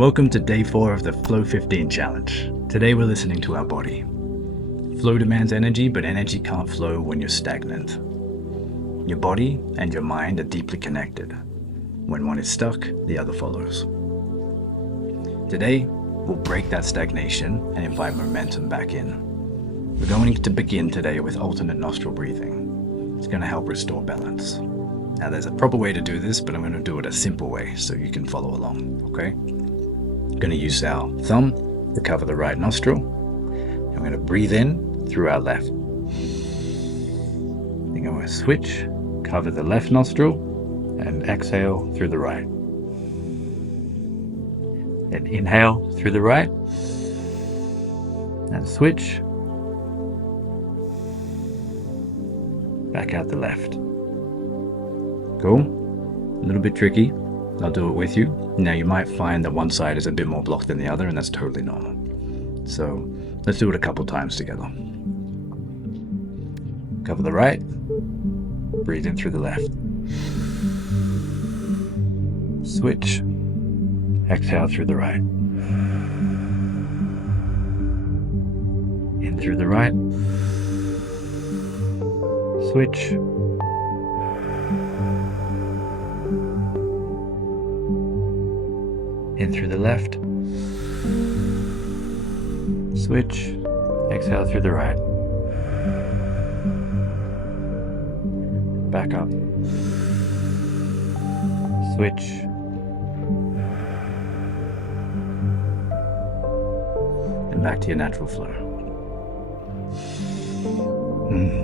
Welcome to day 4 of the Flow 15 challenge. Today we're listening to our body. Flow demands energy, but energy can't flow when you're stagnant. Your body and your mind are deeply connected. When one is stuck, the other follows. Today, we'll break that stagnation and invite momentum back in. We're going to begin today with alternate nostril breathing. It's going to help restore balance. Now there's a proper way to do this, but I'm going to do it a simple way so you can follow along, okay? I'm going to use our thumb to cover the right nostril. I'm going to breathe in through our left. Then I'm going to switch, cover the left nostril, and exhale through the right. Then inhale through the right, and switch. Back out the left. Cool. A little bit tricky. I'll do it with you. Now you might find that one side is a bit more blocked than the other, and that's totally normal. So let's do it a couple times together. Cover the right. Breathe in through the left. Switch. Exhale through the right. In through the right. Switch. In through the left. Switch. Exhale through the right. Back up. Switch. And back to your natural flow.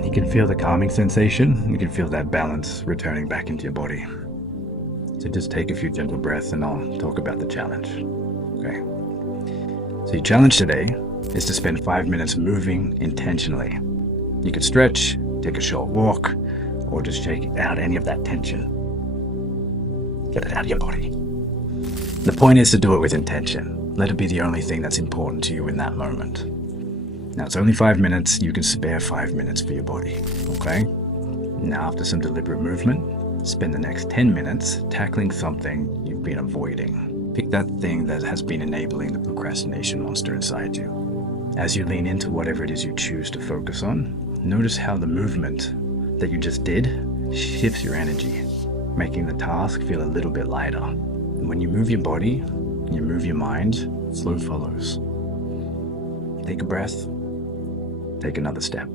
You can feel the calming sensation. You can feel that balance returning back into your body. So just take a few gentle breaths and I'll talk about the challenge. Okay. So your challenge today is to spend 5 minutes moving intentionally. You could stretch, take a short walk, or just shake out any of that tension. Get it out of your body. The point is to do it with intention. Let it be the only thing that's important to you in that moment. Now it's only 5 minutes. You can spare 5 minutes for your body. Okay? Now after some deliberate movement, spend the next 10 minutes tackling something you've been avoiding. Pick that thing that has been enabling the procrastination monster inside you. As you lean into whatever it is you choose to focus on, notice how the movement that you just did shifts your energy, making the task feel a little bit lighter. And when you move your body, and you move your mind, flow follows. Take a breath, take another step.